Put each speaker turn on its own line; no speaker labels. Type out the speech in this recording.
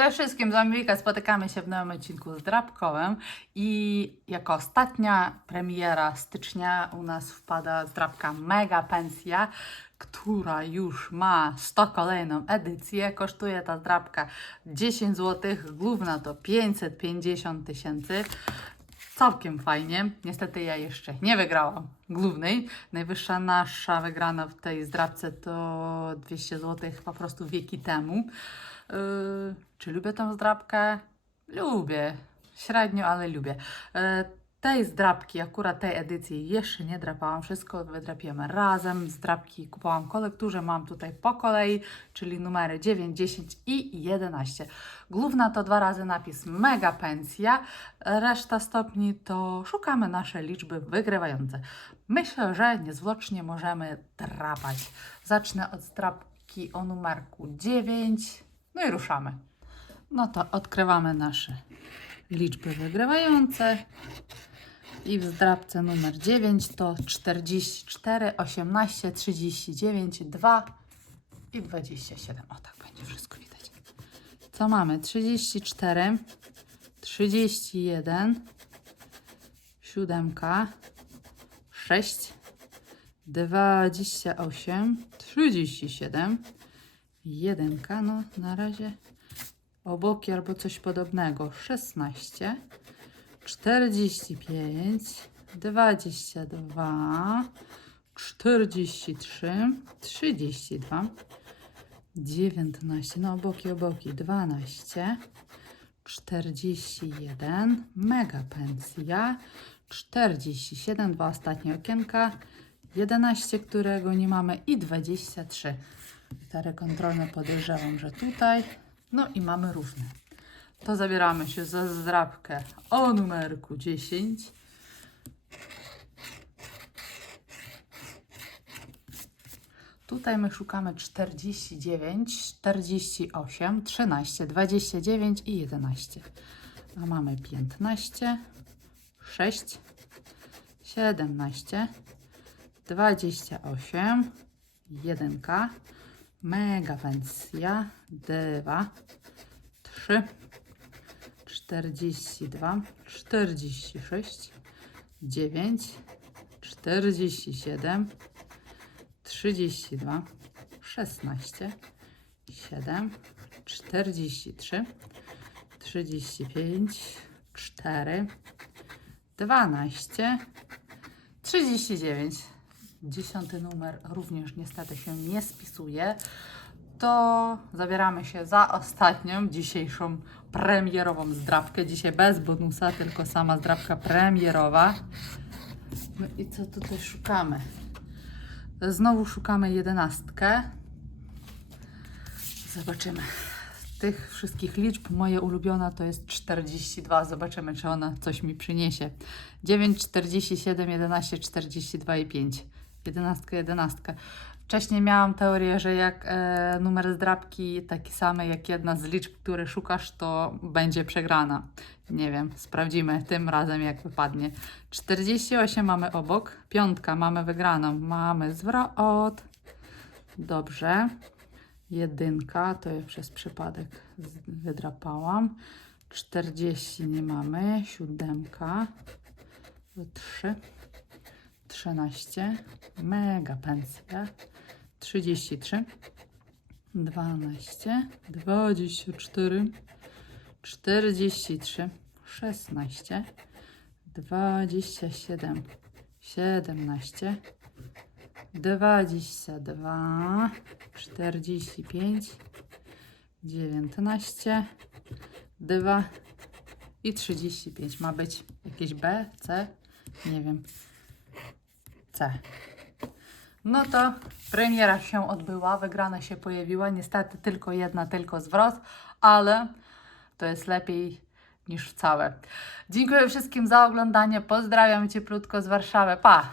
Cześć wszystkim, z wami Wika. Spotykamy się w nowym odcinku z Drapkowem i jako ostatnia premiera stycznia u nas wpada Zdrabka Mega Pensja, która już ma 100 kolejną edycję. Kosztuje ta zdrabka 10 zł, główna to 550 tysięcy. Całkiem fajnie. Niestety ja jeszcze nie wygrałam głównej. Najwyższa nasza wygrana w tej zdrabce to 200 zł po prostu wieki temu. Yy, czy lubię tą zdrabkę? Lubię. Średnio, ale lubię. Yy, tej zdrabki, akurat tej edycji jeszcze nie drapałam. Wszystko wydrapiemy razem. Zdrabki kupowałam kolekturze. Mam tutaj po kolei, czyli numery 9, 10 i 11. Główna to dwa razy napis mega pensja. Reszta stopni to szukamy nasze liczby wygrywające. Myślę, że niezwłocznie możemy drapać. Zacznę od zdrabki o numerku 9. No i ruszamy. No to odkrywamy nasze liczby wygrywające. I w zdrabce numer 9 to 44, 18, 39, 2 i 27. O tak będzie wszystko widać. Co mamy? 34, 31, 7, 6, 28, 37, 1, no na razie oboki albo coś podobnego. 16, 45, 22, 43, 32, 19, no oboki, oboki, 12, 41, mega pensja, 47, dwa ostatnie okienka, 11, którego nie mamy i 23. Stare kontrolne podejrzewam, że tutaj. No i mamy równe. To zabieramy się za zdrabkę o numerku 10. Tutaj my szukamy 49, 48, 13, 29 i 11. A mamy 15, 6, 17, 28, 1, mega pensja, 2, 3, 42, 46, 9, 47, 32, 16, 7, 43, 35, 4, 12, 39. Dziesiąty numer również niestety się nie spisuje. To zabieramy się za ostatnią dzisiejszą premierową zdrabkę. Dzisiaj bez bonusa, tylko sama zdrabka premierowa. No i co tutaj szukamy? Znowu szukamy jedenastkę. Zobaczymy. Z tych wszystkich liczb moja ulubiona to jest 42. Zobaczymy, czy ona coś mi przyniesie. 9, 47, 11, 42 i 5. 11, 11. Wcześniej miałam teorię, że jak e, numer zdrabki taki sam jak jedna z liczb, które szukasz, to będzie przegrana. Nie wiem, sprawdzimy tym razem, jak wypadnie. 48 mamy obok, piątka mamy wygraną, mamy zwrot. Dobrze. Jedynka, to ja przez przypadek wydrapałam. 40 nie mamy, siódemka, 3, 13, mega pensja, 33, 12, 24, 43, 16, 27, 17, 22, 45, 19, 2 i 35. Ma być jakieś B, C? Nie wiem. C. No to premiera się odbyła, wygrana się pojawiła. Niestety tylko jedna, tylko zwrot, ale to jest lepiej niż wcale. Dziękuję wszystkim za oglądanie. Pozdrawiam cieplutko z Warszawy. Pa!